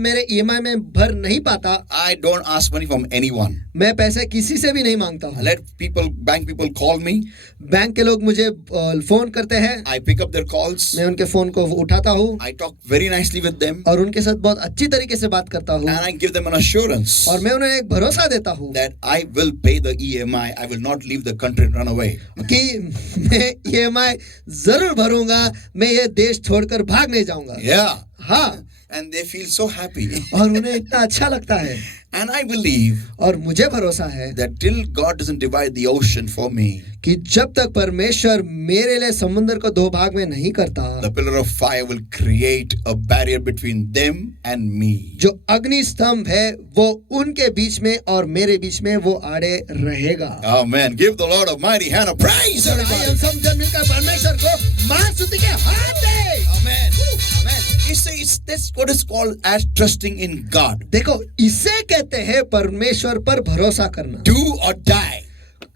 मेरे EMI में भर नहीं पाता, I don't ask money from anyone. मैं पैसे किसी से भी नहीं मांगता हूँ. Let bank people call me. Bank के लोग मुझे फोन करते हैं. I pick up their calls. मैं उनके फोन को उठाता हूँ. I talk very nicely with them. और उनके साथ बहुत अच्छी तरीके से बात करता हूँ. And I give them an assurance. और मैं उन्हें एक भरोसा देता हूँ. That I will pay the EMI. I will not leave the country and run away. कि मैं EMI जरूर भरूंगा. मैं ये देश छोड़कर भाग नहीं जाऊंगा. Yeah. हाँ. and they feel so happy. और उन्हें इतना अच्छा लगता है। And I believe और मुझे भरोसा है that till God doesn't divide the ocean for me, कि जब तक परमेश्वर मेरे लिए समुद्र को दो भाग में नहीं करता, the pillar of fire will create a barrier between them and me. जो अग्नि स्तंभ है वो उनके बीच में और मेरे बीच में वो आड़े रहेगा। Amen. Give the Lord a mighty hand of praise, आइए everybody. हम सब जन मिलकर परमेश्वर को मान स्तुति के हाथ दें। Amen. Amen. You see, that's what is called as trusting in God. देखो इसे कहते हैं परमेश्वर पर भरोसा करना। Do or die.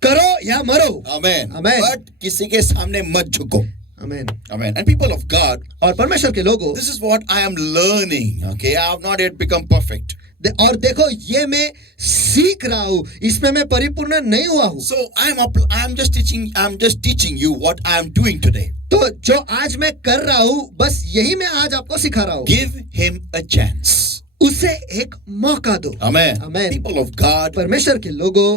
करो या मरो। Amen. Amen. But किसी के सामने मत झुको. आमेन। Amen. And people of God, और परमेश्वर के लोगों, this is what I am learning. Okay, I have not yet become perfect. और देखो ये मैं सीख रहा हूँ, इसमें मैं परिपूर्ण नहीं हुआ हूँ। So I'm just teaching you what I am doing today. तो जो आज मैं कर रहा हूँ बस यही मैं आज आपको सिखा रहा हूँ। Give him a chance. उसे एक मौका दो। Amen. Amen. People of God, परमेश्वर के लोगों,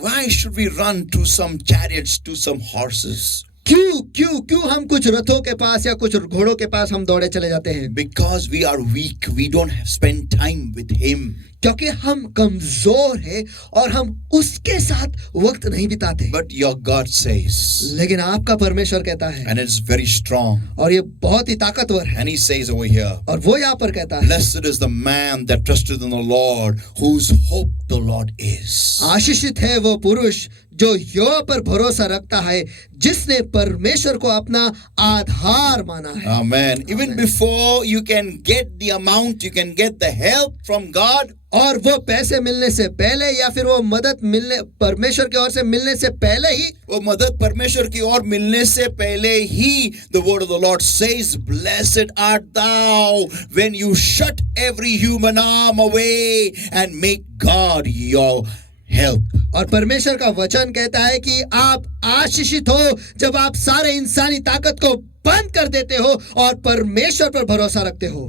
why should we run to some chariots, to some horses? क्यों हम कुछ रथों के पास या कुछ घोड़ों के पास हम दौड़े चले जाते हैं? Because we are weak, we don't have spent time with him. क्योंकि हम कमजोर हैं और हम उसके साथ वक्त नहीं बिताते। But your God says, लेकिन आपका परमेश्वर कहता है, and it's very strong, और ये बहुत ही ताकतवर है, and he says over here, और वो यहाँ पर कहता है, blessed is the man that trusted in the Lord, whose hope the Lord is. आशीषित है वो पुरुष जो यहोवा पर भरोसा रखता है, जिसने परमेश्वर को अपना आधार माना है। Amen. Even before you can get the amount, you can get the help from God. और वो पैसे मिलने से पहले या फिर वो मदद मिलने परमेश्वर की ओर से मिलने से पहले ही, वो मदद परमेश्वर की ओर मिलने से पहले ही, the word of the Lord says, blessed art thou when you shut every human arm away and make God your help. और परमेश्वर का वचन कहता है कि आप आशीषित हो जब आप सारे इंसानी ताकत को बंद कर देते हो और परमेश्वर पर भरोसा रखते हो।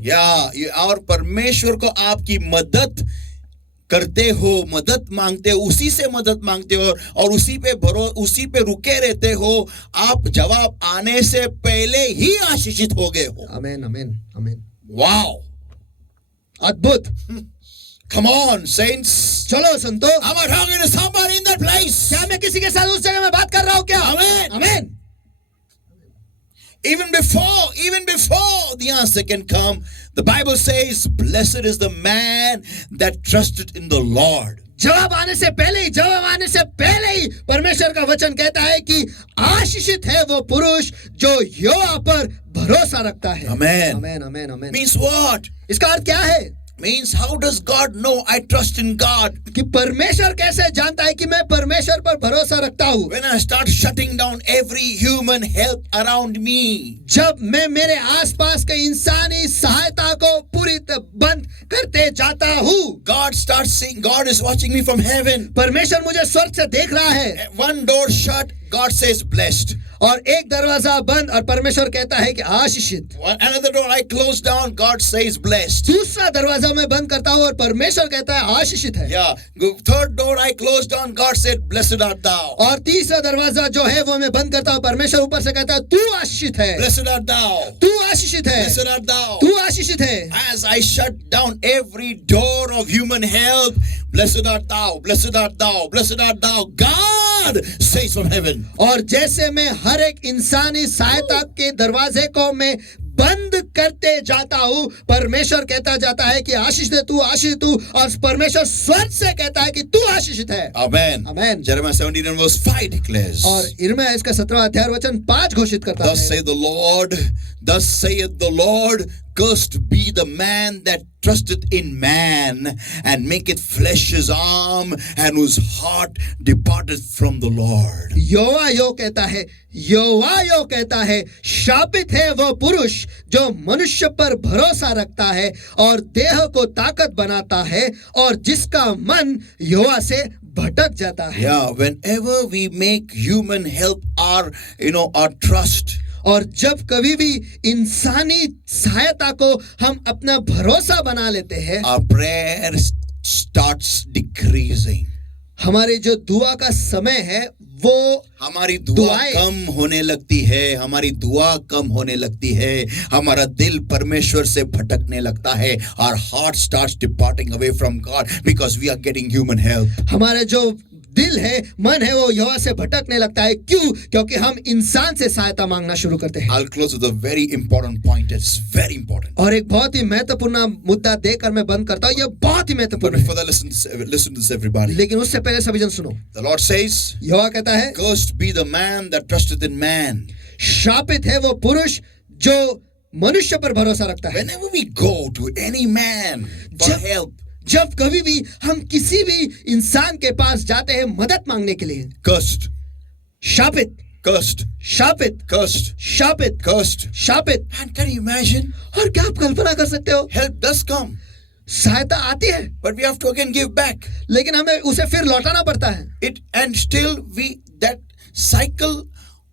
और परमेश्वर को आपकी मदद करते हो, मदद मांगते हो, उसी से मदद मांगते हो और उसी पे रुके रहते हो। आप जवाब आने से पहले ही आशीषित हो गए हो। आमीन आमीन आमीन। वाओ, अद्भुत। Come on, saints. चलो संतो। Am I talking to somebody in that place? क्या मैं किसी के साथ उस जगह में बात कर रहा हूँ क्या? Amen. आमीन। Even before the answer can come, the Bible says, blessed is the man that trusted in the Lord. जवाब आने से पहले ही परमेश्वर का वचन कहता है कि आशीषित है वो पुरुष जो यहोवा पर भरोसा रखता है। Amen. आमीन आमीन आमीन। Means what? इसका अर्थ क्या है? Means how does God know I trust in God? कि परमेश्वर कैसे जानता है कि मैं परमेश्वर पर भरोसा रखता हूँ? When I start shutting down every human help around me. जब मैं मेरे आसपास के इंसानी सहायता को पूरी तरह बंद करते जाता हूँ। God starts saying, God is watching me from heaven. परमेश्वर मुझे स्वर्ग से देख रहा है। One door shut, God says blessed. और एक दरवाजा बंद और परमेश्वर कहता है कि आशीषित। Another door I close down, God says blessed. दूसरा दरवाजा मैं बंद करता हूँ और परमेश्वर कहता है आशीषित है। Yeah. Third door I close down, God said blessed art thou. और तीसरा दरवाजा जो है वो मैं बंद करता हूँ, परमेश्वर ऊपर से कहता है तू आशीषित है। Blessed art thou. तू आशीषित है। Blessed art thou. तू आशीषित है। As I shut down every door of human help, blessed art thou, blessed art thou, blessed art thou, God says from heaven. और जैसे मैं हर एक इंसानी सहायता के दरवाजे को मैं बंद करते जाता हूँ, परमेश्वर कहता जाता है कि आशीषित है तू, आशीषित तू, और परमेश्वर स्वर्ग से कहता है कि तू आशीषित है। Amen. Amen. Jeremiah 17 and verse 5 declares. और यिर्मयाह इसका 17वां अध्याय वचन 5 घोषित करता Thus है। thus saith the Lord, cursed be the man that trusteth in man and maketh flesh his arm and whose heart departeth from the Lord. यहोवा यो कहता है, शापित है वो पुरुष जो मनुष्य पर भरोसा रखता है और देह को ताकत बनाता है और जिसका मन यहोवा से भटक जाता है। Yeah, whenever we make human help our trust, और जब कभी भी इंसानी सहायता को हम अपना भरोसा बना लेते हैं, our prayer starts decreasing. हमारे जो दुआ का समय है वो हमारी दुआ दुआएं कम होने लगती है, हमारी दुआ कम होने लगती है, हमारा दिल परमेश्वर से भटकने लगता है. Our heart starts departing away from God because we are getting human help. हमारे जो दिल है, मन है, वो यहोवा से भटकने लगता है. क्यों? क्योंकि हम इंसान से सहायता मांगना शुरू करते हैं. I'll close with a very important point. It's very important. और एक बहुत ही महत्वपूर्ण मुद्दा देकर मैं बंद करता हूँ. यह बहुत ही But महत्वपूर्ण before है. that, listen to this, everybody. लेकिन उससे पहले सभी जन सुनो. The Lord says, यहोवा कहता है, "Cursed be the man that trusteth in man." शापित है वो पुरुष जो मनुष्य पर भरोसा रखता है. Whenever we go to any man for help, जब कभी भी हम किसी भी इंसान के पास जाते हैं मदद मांगने के लिए, cursed, Shapit, cursed, Shapit, cursed, Shapit, cursed. Shapit. And can you imagine? और क्या आप कल्पना कर सकते हो? Help does come, सहायता आती है, but we have to again give back. लेकिन हमें उसे फिर लौटाना पड़ता है. And still that cycle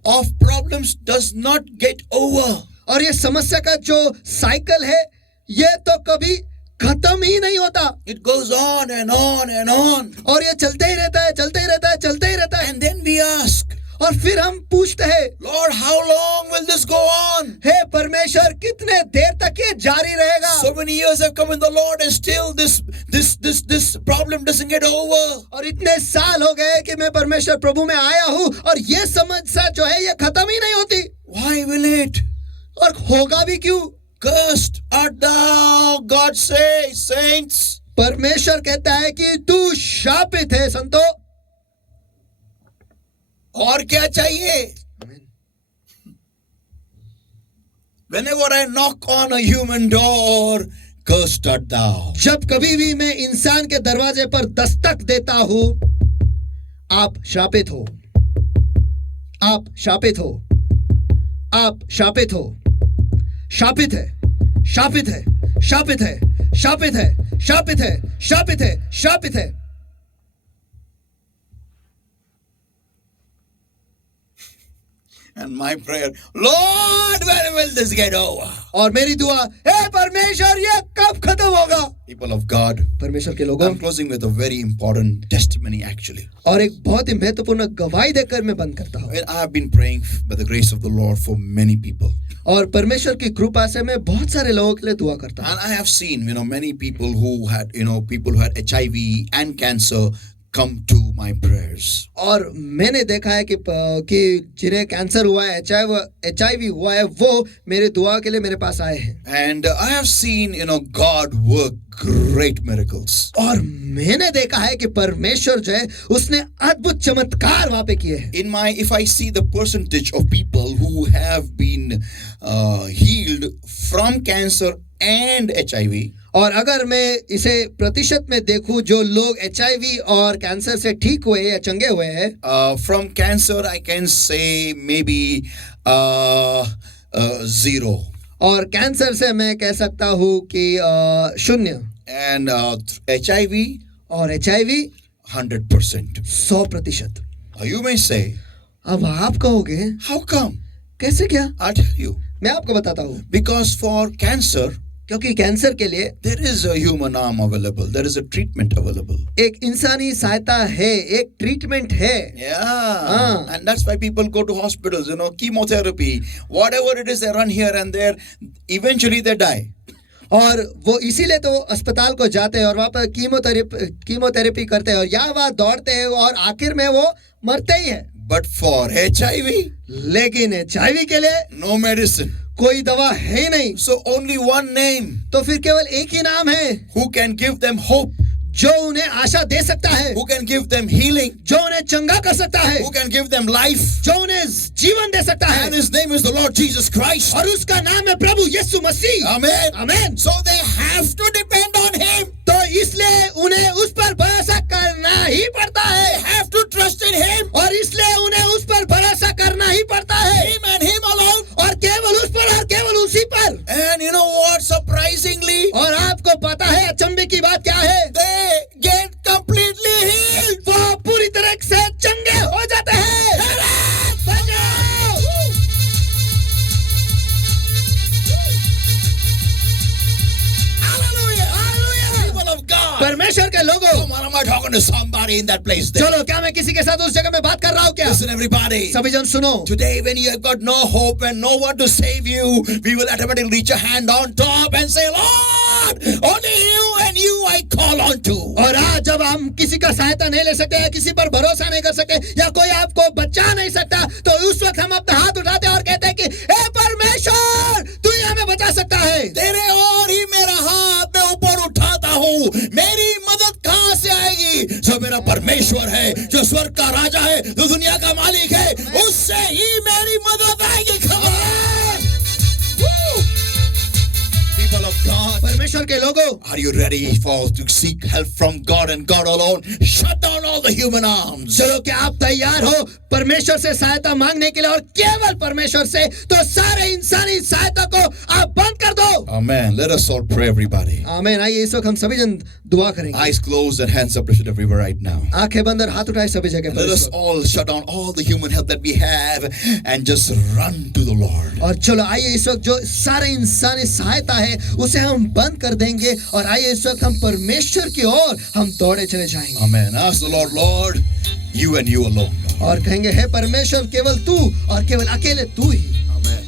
of problems does not get over. और ये समस्या का जो साइकिल है, ये तो कभी खत्म ही नहीं होता. It goes on and on and on. और ये चलते ही रहता है, चलते ही रहता है, चलते ही रहता है. And then we ask, और फिर हम पूछते हैं, Lord, how long will this go on? हे परमेश्वर, कितने देर तक ये जारी रहेगा? So many years have come in the Lord and still this problem doesn't get over. और इतने साल हो गए कि मैं परमेश्वर प्रभु में आया हूँ और ये समस्या जो है ये खत्म ही नहीं होती. Why will it? और होगा भी क्यों? Cursed art thou, God says, saints. परमेश्वर कहता है कि तू शापित है संतो. और क्या चाहिए? Whenever I knock on a human door, cursed art thou. जब कभी भी मैं इंसान के दरवाजे पर दस्तक देता हूं, आप शापित हो, आप शापित हो, आप शापित हो. शापित है, शापित है, शापित है, शापित है, शापित है, शापित है, शापित है. And my prayer, Lord, when will this get over? और मेरी दुआ, हे परमेश्वर, ये कब खत्म होगा? People of God, परमेश्वर के लोगों, I'm closing with a very important testimony actually. और एक बहुत ही महत्वपूर्ण गवाही देकर मैं बंद करता हूँ. I have been praying by the grace of the Lord for many people. और परमेश्वर की कृपा से मैं बहुत सारे लोगों के लिए दुआ करता हूँ. And I have seen, many people who had, people who had HIV and cancer come to my prayers. और मैंने देखा है कि जिन्हें कैंसर हुआ है, HIV हुआ है, वो मेरे दुआ के लिए मेरे पास आए हैं. And I have seen, God work great miracles. और मैंने देखा है कि परमेश्वर जो है उसने अद्भुत चमत्कार वहां पे किए हैं. If I see the percentage of people who have been healed from cancer and HIV, और अगर मैं इसे प्रतिशत में देखूं, जो लोग HIV और कैंसर से ठीक हुए या चंगे हुए हैं, from cancer I can say maybe 0. और कैंसर से मैं कह सकता हूं कि 0. And HIV, और HIV 100%. 100%. You may say, अब आप कहोगे, how come? कैसे क्या? I'll tell you. मैं आपको बताता हूँ. Because for cancer, क्योंकि कैंसर के लिए there is a human arm available. There is a treatment available. एक इंसानी सहायता है, एक ट्रीटमेंट है. Yeah. And that's why people go to hospitals, chemotherapy, whatever it is, they run here and there. Eventually they die. और वो इसीलिए तो अस्पताल को जाते हैं और वहाँ पर कीमोथेरेपी करते हैं और यहाँ वहाँ दौड़ते हैं और आखिर में वो मरते ही हैं. But for HIV, लेकिन HIV के लिए no medicine. कोई दवा है ही नहीं. So only one name. तो फिर केवल एक ही नाम है Who can give them hope? जो उन्हें आशा दे सकता है, Who can give them healing? जो उन्हें चंगा कर सकता है, Who can give them life? जो उन्हें जीवन दे सकता है. And his name is the Lord Jesus Christ. और उसका नाम है प्रभु यीशु मसीह. Amen. Amen. So they have to depend on him. तो इसलिए उन्हें उस पर भरोसा करना ही पड़ता है. They have to trust in him. और इसलिए उन्हें उस पर भरोसा करना ही पड़ता है. Him and him alone. और केवल उस पर और केवल उसी पर. And you know what? Surprisingly, और आपको पता है अचंभे की बात क्या है? they get completely healed. वो पूरी तरह से चंगे हो जाते हैं. Hallelujah. परमेश्वर के लोगों, Come on, am I talking to somebody in that place there? चलो क्या मैं किसी के साथ उस जगह में बात कर रहा हूँ क्या? Listen, everybody. सभी जन सुनो, Today, when you have got no hope and no one to save you, we will automatically reach a hand on top and say, Lord, only you and you I call on to. और आज जब हम किसी का सहायता नहीं ले सकते या किसी पर भरोसा नहीं कर सकते या कोई आपको बचा नहीं सकता, तो उस वक्त हम अपना हाथ उठाते हैं और कहते हैं कि हे परमेश्वर, तू ही हमें बचा सकता है। तेरे और ही मेरा हाथ मैं ऊपर उठाता हूँ, मेरी मदद कहाँ से आएगी? जो मेरा परमेश्वर है, जो स्वर्ग का राजा है, जो दुनिया का मालिक है, उससे ही मेरी मदद आएगी। Come on! Woo! People of God, परमेश्वर के लोगों, are you ready to seek help from God and God alone? Shut down all the human arms. चलो क्या आप तैयार हो परमेश्वर से सहायता मांगने के लिए और केवल परमेश्वर से? तो सारे इंसानी सहायता को आप बंद कर दो। Amen. Let us all pray, everybody. आमीन। आइए इस वक्त हम सभी जन दुआ करेंगे। Eyes closed and hands uplifted everywhere right now. आंखें बंद और हाथ उठाए सभी जगह Let us पर। all shut down all the human help that we have and just run to the Lord. और चलो आइए इस वक्त जो सारे इंसानी सहायता है उसे हम बंद कर देंगे और आइए इस वक्त हम परमेश्वर की ओर हम दौड़े चले जाएंगे। Amen. Ask the Lord, Lord, you and you alone. Lord. और कहेंगे हे परमेश्वर, केवल तू और केवल अकेले तू ही। Amen.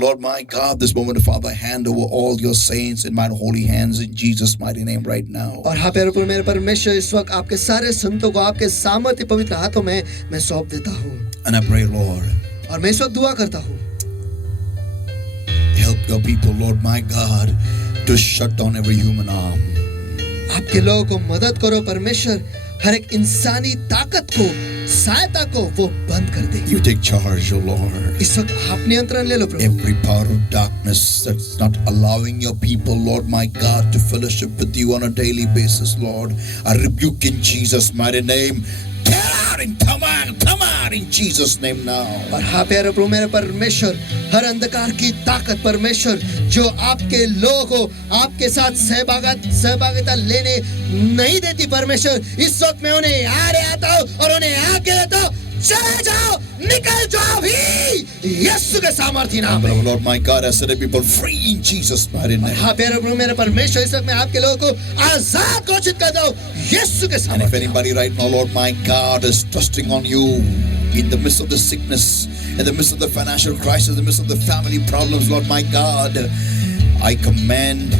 Lord my God, this moment, Father, I hand over all your saints in my holy hands in Jesus' mighty name right now. और हाँ प्यारे प्रभु मेरे परमेश्वर, इस वक्त आपके सारे संतों को आपके सामर्थ्य पवित्र हाथों में मैं सौंप देता हूँ। And I pray, Lord, और मैं इस वक्त दुआ करता हूँ, help your people, Lord my God, to shut down every human arm. आपके लोगों को मदद करो परमेश्वर, हर एक इंसानी ताकत को, सहायता को वो बंद कर दे। You take charge, O Lord. इस वक्त आप नियंत्रण ले लो प्रभु। Every power of darkness that's not allowing your people, Lord my God, to fellowship with you on a daily basis, Lord, I rebuke in Jesus' mighty name. Get out and come out in Jesus' name now. और हाँ प्यारे प्रभु मेरे परमेश्वर, हर अंधकार की ताकत परमेश्वर जो आपके लोगों को आपके साथ सहभागिता लेने नहीं देती परमेश्वर, इस वक्त मैं उन्हें आड़े आता हूँ और उन्हें आगे देता हूँ, चले जाओ, निकल जाओ भी यीशु के सामर्थ्य नाम में। Lord my God, I set people free in Jesus' mighty name. हाँ प्यारे प्रभु मेरे परमेश्वर, इस वक्त मैं आपके लोगों को आजाद घोषित करता हूँ यीशु के And if सामर्थ्य। anybody right now, Lord my God, is trusting on you in the midst of the sickness, in the midst of the financial crisis, in the midst of the family problems, Lord my God, I command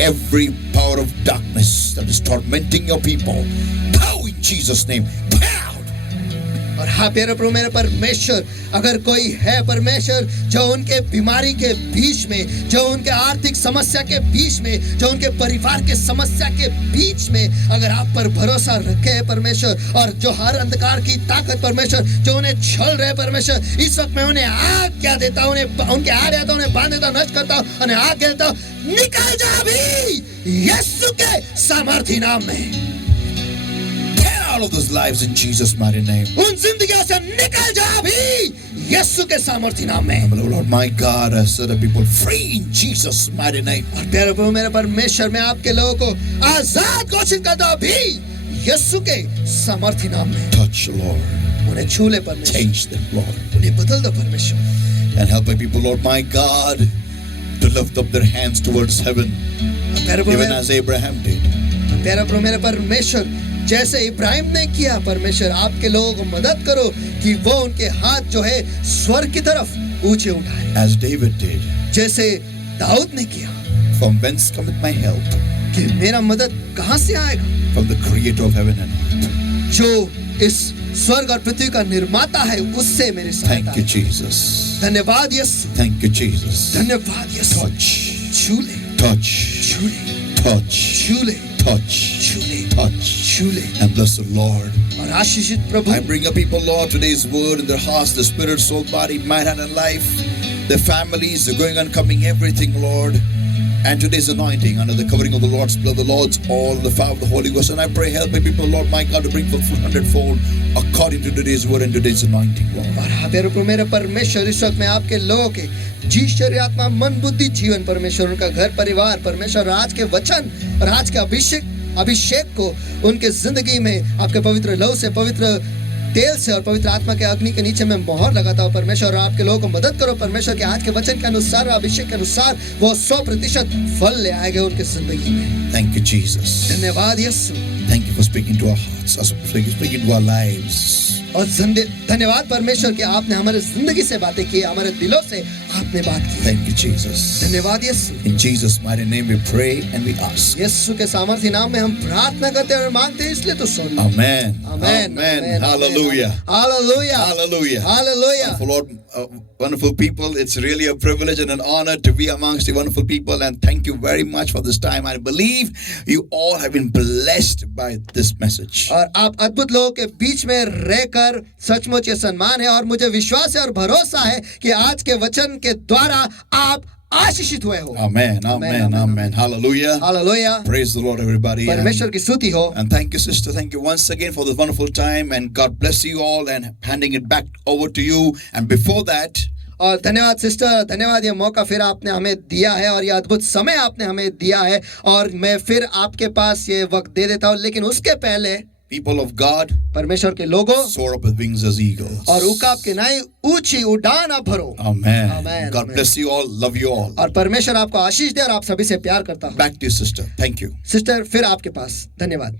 every power of darkness that is tormenting your people, go in Jesus' name, get out. और हाँ प्यारे प्रभु मेरे परमेश्वर, अगर कोई है परमेश्वर जो उनके बीमारी के बीच में, जो उनके आर्थिक समस्या के बीच में, जो उनके परिवार के समस्या के बीच में अगर आप पर भरोसा रखे है परमेश्वर, और जो हर अंधकार की ताकत परमेश्वर जो उन्हें छल रहे परमेश्वर, इस वक्त मैं उन्हें आज्ञा देता हूँ, उनके आ रहे उन्हें बांध देता हूँ, नष्ट करता हूँ, उन्हें आज्ञा देता हूँ, निकल जा भी यीशु के सामर्थ्य नाम में। All of those lives in Jesus' mighty name. उन जिंदगियों से निकल जा भी यीशु के सामर्थ्य नाम में। Lord my God, I set the people free in Jesus' mighty name. और प्यारे प्रभु मेरे परमेश्वर, मैं आपके लोगों को आजाद घोषित करता हूँ भी यीशु के सामर्थ्य नाम में। Touch, Lord. उन्हें छू ले परमेश्वर, Change them, Lord. उन्हें बदल दो परमेश्वर। And help my people, Lord my God, to lift up their hands towards heaven, even as Abraham did. प्यारे प्रभु मेरे परमेश्वर, जैसे इब्राहिम ने किया परमेश्वर, आपके लोगों को मदद करो कि वो उनके हाथ जो है स्वर्ग की तरफ ऊंचे उठाए, As David did. जैसे दाऊद ने किया। From whence cometh my help? कि मेरा मदद कहाँ से आएगा? From the creator of heaven and earth. जो इस स्वर्ग और पृथ्वी का निर्माता है, उससे मेरी सहायता। Thank you, Jesus. धन्यवाद यीशु, Thank you, Jesus. धन्यवाद यीशु। Touch, छू ले, touch, छू ले, touch, छू ले, touch, छू ले, touch. छू ले। And bless the Lord. और आशीषित प्रभु, I bring up people, Lord, today's word in their hearts, their spirit, soul, body, mind, and life. Their families, they're going and coming, everything, Lord. And today's anointing under the covering of the Lord's blood, the Lord's all, the fire of the Holy Ghost. And I pray, help my people, Lord, my God, to bring forth 100-fold according to today's word and today's anointing, Lord. और हाँ प्यारे प्रभु मेरे परमेश्वर, इस वक्त मैं आपके लोगों के जी शरीर आत्मा मन बुद्धि जीवन परमेश्वर, उनका घर परिवार परमेश्वर, आज के वचन और आज के अभिषेक को उनके जिंदगी में आपके पवित्र लहू से, पवित्र तेल से और पवित्र आत्मा के अग्नि के नीचे मैं मोहर लगाता हूँ परमेश्वर। और आपके लोगों को मदद करो परमेश्वर के आज के वचन के अनुसार और अभिषेक के अनुसार वो 100% फल ले आएंगे उनके जिंदगी में। Thank you, Jesus. धन्यवाद यीशु। Thank you for speaking to our hearts, speaking to our lives. और धन्यवाद परमेश्वर कि आपने हमारे जिंदगी से बातें की, हमारे दिलों से आपने बात की। Thank you, Jesus. धन्यवाद यीशु। In Jesus' mighty name we pray and we ask. यीशु के सामर्थ्य नाम में हम प्रार्थना करते हैं और मांगते हैं, इसलिए तो सुन। Amen. Amen. Amen. Hallelujah. Hallelujah. Hallelujah. Hallelujah. Wonderful, Lord, wonderful people. It's really a privilege and an honor to be amongst the wonderful people. And thank you very much for this time. I believe you all have been blessed by this message. और आप अद्भुत लोगों के बीच में रहकर सचमुच ये सम्मान है और मुझे विश्वास है और भरोसा है कि आज के वचन के द्वारा आप आशीषित हुए हो। Amen. Amen. Amen. Hallelujah. Hallelujah. Praise the Lord, everybody. परमेश्वर की स्तुति हो। And thank you, sister. Thank you once again for this wonderful time. And God bless you all. And handing it back over to you. And before that, और धन्यवाद सिस्टर, धन्यवाद, ये मौका फिर आपने हमें दिया है और ये अद्भुत समय आपने हमें दिया है और मैं फिर आपके पास ये वक्त दे देता हूँ। लेकिन उसके पहले people of God, परमेश्वर के लोगों, soar up with wings as eagles. और उकाब के नाई ऊंची उड़ान आप भरो। Amen. Amen. God bless you all. Love you all. और परमेश्वर आपको आशीष दे और आप सभी से प्यार करता हूँ। Back to you, sister. Thank you. Sister, फिर आपके पास। धन्यवाद।